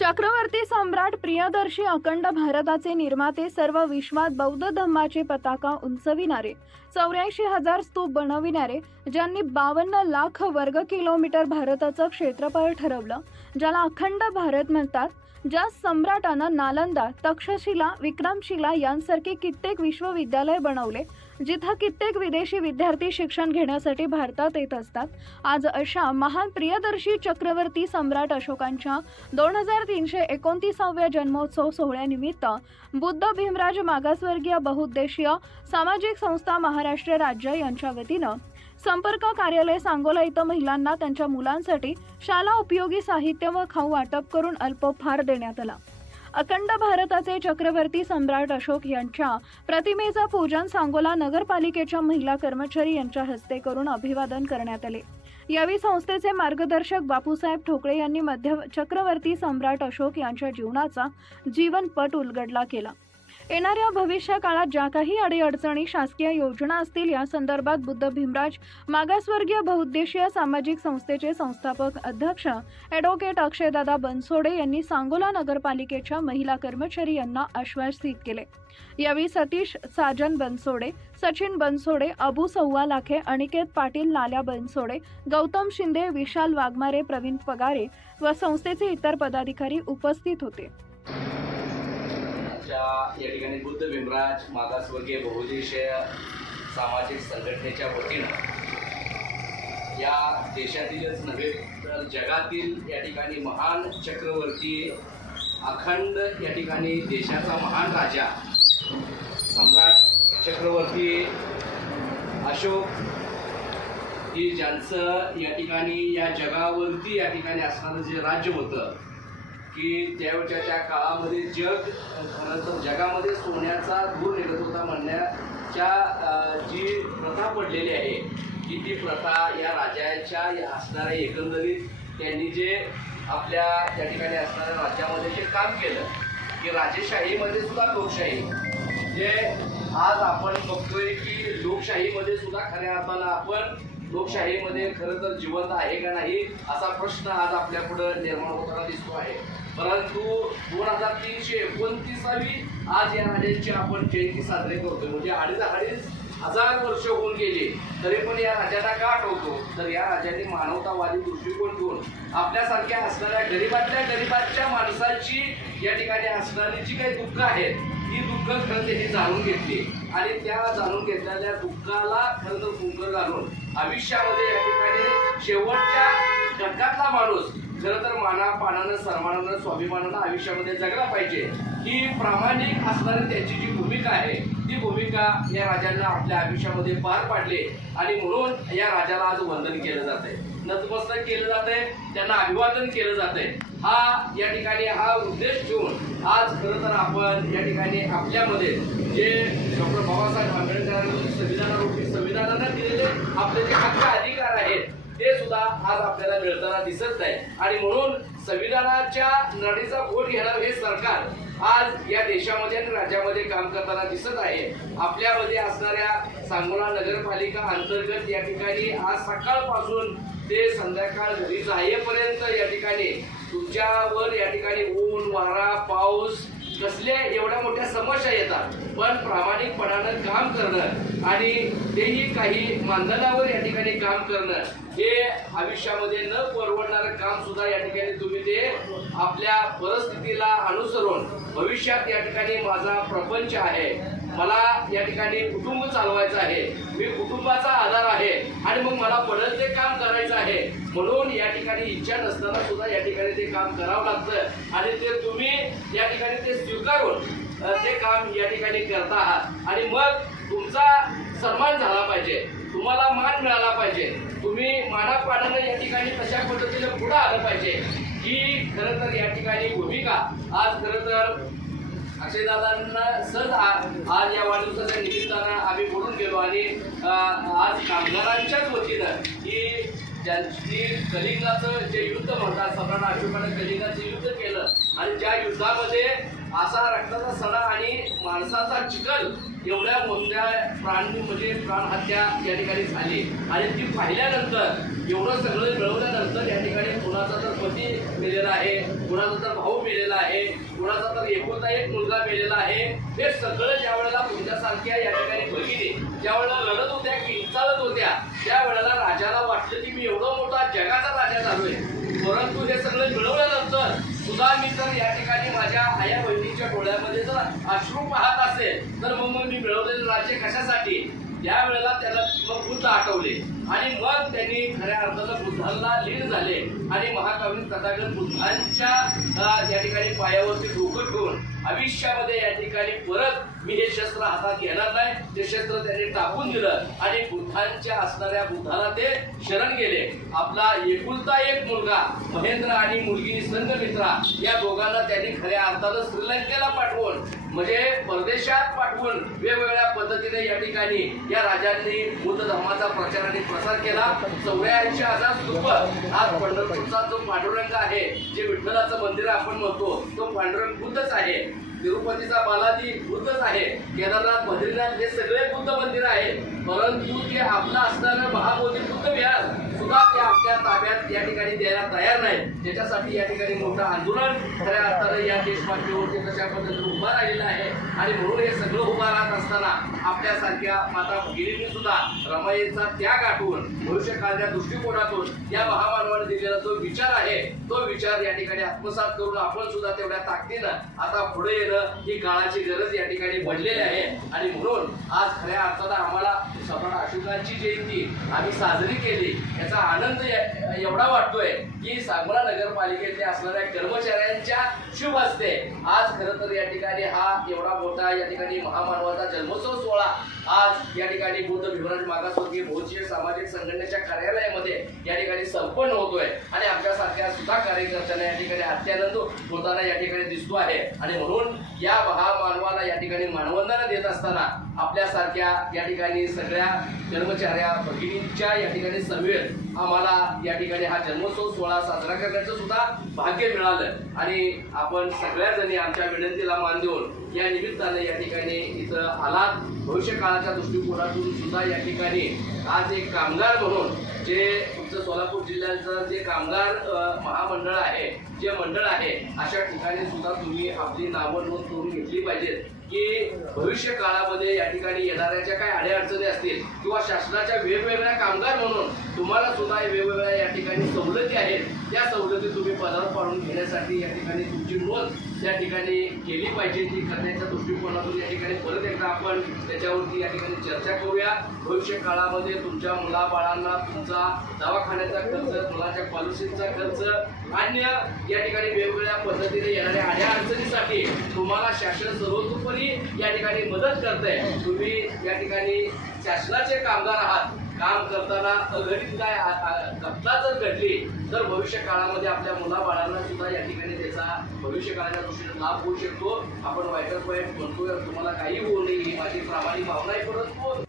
चक्रवर्ती सम्राट प्रियदर्शी अखंड भारताचे निर्माते सर्व विश्वात बौद्ध धम्माचे पताका उंचविणारे चौऱ्याऐंशी हजार स्तूप बनविणारे ज्यांनी बावन्न लाख वर्ग किलोमीटर भारताचं क्षेत्रफळ ठरवलं ज्याला अखंड भारत म्हणतात. ज्या सम्राटानं नालंदा तक्षशिला विक्रमशिला यांसारखे कित्येक विश्वविद्यालय बनवले जिथं कित्येक विदेशी विद्यार्थी शिक्षण घेण्यासाठी भारतात येत असतात आज अशा महान प्रियदर्शी चक्रवर्ती सम्राट अशोकांच्या दोन हजार तीनशे एकोणतीसाव्या जन्मोत्सव सोहळ्यानिमित्त बुद्ध भीमराज मागासवर्गीय बहुउद्देशीय सामाजिक संस्था महाराष्ट्र राज्य यांच्या वतीनं संपर्क कार्यालय सांगोला इथं महिलांना त्यांच्या मुलांसाठी शाला उपयोगी साहित्य व खाऊ वाटप करून अल्पोपहार देण्यात आला. अखंड भारताचे चक्रवर्ती सम्राट अशोक यांच्या प्रतिमेचं पूजन सांगोला नगरपालिकेच्या महिला कर्मचारी यांच्या हस्ते करून अभिवादन करण्यात आले. यावेळी संस्थेचे मार्गदर्शक बापूसाहेब ठोकळे यांनी मध्य चक्रवर्ती सम्राट अशोक यांच्या जीवनाचा जीवनपट उलगडला केला. येणाऱ्या भविष्य काळात ज्या काही अडीअडचणी शासकीय योजना असतील या संदर्भात बुद्ध भीमराज मागासवर्गीय बहुउद्देशीय सामाजिक संस्थेचे संस्थापक अध्यक्ष ॲडव्होकेट अक्षयदादा बनसोडे यांनी सांगोला नगरपालिकेच्या महिला कर्मचारी यांना आश्वासित केले. यावेळी सतीश साजन बनसोडे सचिन बनसोडे अबू सव्वा लाखे अनिकेत पाटील लाल्या बनसोडे गौतम शिंदे विशाल वाघमारे प्रवीण पगारे व संस्थेचे इतर पदाधिकारी उपस्थित होते. आजच्या या ठिकाणी बुद्ध भीमराज मागासवर्गीय बहुदेशीय सामाजिक संघटनेच्या वतीनं या देशातीलच नव्हे तर जगातील या ठिकाणी महान चक्रवर्ती अखंड या ठिकाणी देशाचा महान राजा सम्राट चक्रवर्ती अशोक की ज्यांचं या ठिकाणी या जगावरती या ठिकाणी असणारं जे राज्य होतं की त्यावेळच्या त्या काळामध्ये जग खरं तर जगामध्ये सोन्याचा धूर निघत होता म्हणण्याच्या जी प्रथा पडलेली आहे की ती प्रथा या राजाच्या या असणाऱ्या एकंदरीत त्यांनी जे आपल्या त्या ठिकाणी असणाऱ्या राज्यामध्ये जे काम केलं की राजेशाहीमध्ये सुद्धा लोकशाही. जे आज आपण बघतोय की लोकशाहीमध्ये सुद्धा खऱ्या अर्थानं आपण लोकशाहीमध्ये खरं तर जिवंत आहे का नाही असा प्रश्न आज आपल्या पुढं निर्माण होताना दिसतो आहे. परंतु दोन हजार तीनशे एकोणतीसावी आज या राजांची आपण जयंती साजरी करतोय. म्हणजे अडीच अडीच हजार वर्ष होऊन गेली तरी पण या राजाला का आठवतो? तर या राजाने मानवतावादी दृष्टिकोन घेऊन आपल्यासारख्या असणाऱ्या गरीबातल्या गरीबाच्या माणसाची या ठिकाणी असणारी जी काही दुःख आहेत. ही दुःख खरं त्यांनी जाणून घेतली. आणि त्या जाणून घेतलेल्या दुःखाला खरं तर कुंकर घालून आयुष्यामध्ये या ठिकाणी शेवटच्या घटकातला माणूस खरं तर माना पानानं सन्मानानं स्वाभिमानानं आयुष्यामध्ये जगला पाहिजे. ही प्रामाणिक असणारी त्याची जी भूमिका आहे ती भूमिका या राजांना आपल्या आयुष्यामध्ये पार पाडली. आणि म्हणून या राजाला आज वंदन केलं जातंय. नतमस्तक केलं जातंय. त्यांना अभिवादन केलं जातंय. हा या ठिकाणी हा उद्देश ठेवून आज खरं तर आपण या ठिकाणी आपल्यामध्ये जे डॉक्टर बाबासाहेब आंबेडकरांनी संविधानारूपी संविधानानं दिलेले आपले जे हक्क अधिकार आहेत ते सुद्धा आज आपल्याला मिळताना दिसत नाही आणि म्हणून संविधानाच्या नडीचा घोट घेणार हे सरकार आज या देशामध्ये आणि राज्यामध्ये काम करताना दिसत आहे. आपल्यामध्ये असणाऱ्या सांगोला नगरपालिका अंतर्गत या ठिकाणी आज सकाळपासून ते संध्याकाळ घरी जाईपर्यंत या ठिकाणी तुमच्यावर या ठिकाणी ऊन वारा पाऊस कसल्या एवढ्या मोठ्या समस्या येतात. पण प्रामाणिकपणानं काम करणं आणि तेही काही मानधनावर या ठिकाणी काम करणं हे आयुष्यामध्ये न परवडणारं काम सुद्धा या ठिकाणी तुम्ही ते आपल्या परिस्थितीला अनुसरून भविष्यात या ठिकाणी माझा प्रपंच आहे मला या ठिकाणी कुटुंब चालवायचं आहे मी कुटुंबाचा आधार आहे आणि मग मला पडल ते काम करायचं आहे म्हणून या ठिकाणी इच्छा नसताना सुद्धा या ठिकाणी ते काम करावं लागतं आणि ते तुम्ही या ठिकाणी ते स्वीकारून ते काम या ठिकाणी करता आहात. आणि मग तुमचा सन्मान झाला पाहिजे. तुम्हाला मान मिळाला पाहिजे. तुम्ही मानापानानं या ठिकाणी तशा पद्धतीनं पुढं आलं पाहिजे. ही खरं तर या ठिकाणी भूमिका. आज खरं तर अक्षयदादांना सहज आज या वाढदिवसाच्या निमित्तानं आम्ही बोलून गेलो आणि आज कामगारांच्याच वतीनं की ज्यांची कलिंगाचं जे युद्ध म्हणतात सम्राट अशोकानं कलिंगाचं युद्ध केलं आणि ज्या युद्धामध्ये असा रक्ताचा सडा आणि माणसाचा चिखल एवढ्या मोठ्या म्हणजे प्राण म्हणजे प्राणहत्या या ठिकाणी झाली. आणि ती पाहिल्यानंतर एवढं सगळं मिळवल्यानंतर या ठिकाणी कुणाचा तर पती मिळेला आहे कुणाचा तर भाऊ मिळेला आहे कुणाचा तर एकोता एक मुलगा मिळेला आहे. हे सगळं ज्या वेळेला तुमच्यासारख्या या ठिकाणी भगिनी ज्या वेळेला रडत होत्या किंचाळत होत्या त्या वेळेला राजाला वाटलं की मी एवढं मोठा जगाचा राजा झालोय. परंतु हे सगळं मिळवलं सुद्धा मी जर या ठिकाणी माझ्या आया बहिणीच्या डोळ्यामध्ये जर अश्रू पाहत असेल तर मग मग मी मिळवलेलं राज्य कशासाठी? त्या वेळेला त्याला मग बुद्ध आठवले आणि मग त्यांनी खऱ्या अर्थानं बुद्धांना लीन झाले. आणि महाकवी तथागत बुद्धांच्या या ठिकाणी पायावरती डोकं ठेवून आयुष्यामध्ये या ठिकाणी परत मी हे शस्त्र हातात घेणार नाही. ते शस्त्र त्यांनी टाकून दिलं आणि बुद्धांच्या असणाऱ्या बुद्धाला ते शरण गेले. आपला एकुलता एक मुलगा महेंद्र आणि मुलगी संघमित्रा या दोघांना त्यांनी खऱ्या अर्थानं श्रीलंकेला पाठवून म्हणजे परदेशात पाठवून वेगवेगळ्या पद्धतीने या ठिकाणी या राजांनी बुद्ध धर्माचा प्रचार आणि प्रसार केला. चौऱ्याऐंशी हजार स्तूप आज पंढरपूरचा जो पांडुरंग आहे जे विठ्ठलाचं मंदिर आपण म्हणतो तो पांडुरंग बुद्धच आहे. तिरुपतीचा बालाजी बुद्धच आहे. केदारनाथ बद्रीनाथ हे सगळे बुद्ध मंदिर आहे परंतु ते आपलं असणारं महाबोधी बुद्ध विहार सुद्धा ते आपल्या ताब्यात या ठिकाणी द्यायला तयार नाही. त्याच्यासाठी या ठिकाणी मोठं आंदोलन खऱ्या अर्थानं या देशपातळीवरती कशा पद्धतीने उभा राहिलेलं आहे आणि म्हणून हे सगळं उभा राहत असताना आपल्यासारख्या माता भगिनींनी सुद्धा रमाईचा त्याग आठवून भविष्यकाळच्या दृष्टिकोनातून या महामानवाने दिलेला जो विचार आहे तो विचार या ठिकाणी आत्मसात करून आपण सुद्धा तेवढ्या ताकदीनं आता पुढे येणं ही काळाची गरज या ठिकाणी पडलेली आहे. आणि म्हणून आज खऱ्या अर्थानं आम्हाला सम्राट अशोकांची जयंती आम्ही साजरी केली याचा आनंद एवढा वाटतोय की सांगोला नगरपालिकेतले असणाऱ्या कर्मचाऱ्यांच्या शुभ असते आज खरं तर या ठिकाणी हा एवढा मोठा या ठिकाणी महामानवाचा जन्मोत्सव सोहळा आज या ठिकाणी बुद्ध विवराज मागासवर्गीय बहुजन सामाजिक संघटनेच्या कार्यालयामध्ये या ठिकाणी संपन्न होतोय. आणि आमच्यासारख्या सुद्धा कार्यकर्त्यांना या ठिकाणी अत्यानंद होताना या ठिकाणी दिसतो आहे. आणि म्हणून या महामानवाला या ठिकाणी मानवंदना देत असताना आपल्यासारख्या या ठिकाणी सगळ्या कर्मचाऱ्या भगिनींच्या या ठिकाणी समवेत आम्हाला या ठिकाणी हा जन्मोत्सव सोहळा साजरा करण्याचं सुद्धा भाग्य मिळालं. आणि आपण सगळ्या जणी आमच्या विनंतीला मान देऊन या निमित्तानं या ठिकाणी इथं आलात. भविष्यकाळाच्या दृष्टिकोनातून सुद्धा या ठिकाणी आज एक कामगार म्हणून जे तुमचं सोलापूर जिल्ह्याचं जे कामगार महामंडळ आहे जे मंडळ आहे अशा ठिकाणी सुद्धा तुम्ही आपली नावं नोंद करून घेतली पाहिजेत की भविष्य काळामध्ये या ठिकाणी येणाऱ्या ज्या काही अडीअडचणी असतील किंवा शासनाच्या वेगवेगळ्या कामगार म्हणून तुम्हाला सुद्धा वेगवेगळ्या या ठिकाणी सवलती आहेत त्या सवलती तुम्ही पदावर पाडून घेण्यासाठी या ठिकाणी तुमची नोंद त्या ठिकाणी केली पाहिजे. ती करण्याच्या दृष्टिकोनातून या ठिकाणी परत एकदा आपण त्याच्यावरती या ठिकाणी चर्चा करूया. भविष्य काळामध्ये तुमच्या मुलाबाळांना तुमचा दवाखान्याचा खर्च मुलाच्या पॉलिसीचा खर्च अन्य या ठिकाणी वेगवेगळ्या पद्धतीने येणाऱ्या अड्या अडचणीसाठी तुम्हाला शासन सर्वतोपरी या ठिकाणी मदत करतंय. तुम्ही या ठिकाणी शासनाचे कामगार आहात. काम करताना अघटित काय घटना जर घडली तर भविष्य काळामध्ये आपल्या मुलाबाळांना सुद्धा या ठिकाणी त्याचा भविष्य काळाच्या दृष्टीने लाभ होऊ शकतो. आपण वायटर पॉईंट म्हणतो तुम्हाला काही होऊ नये ही माझी प्रामाणिक भावना आहे परंतु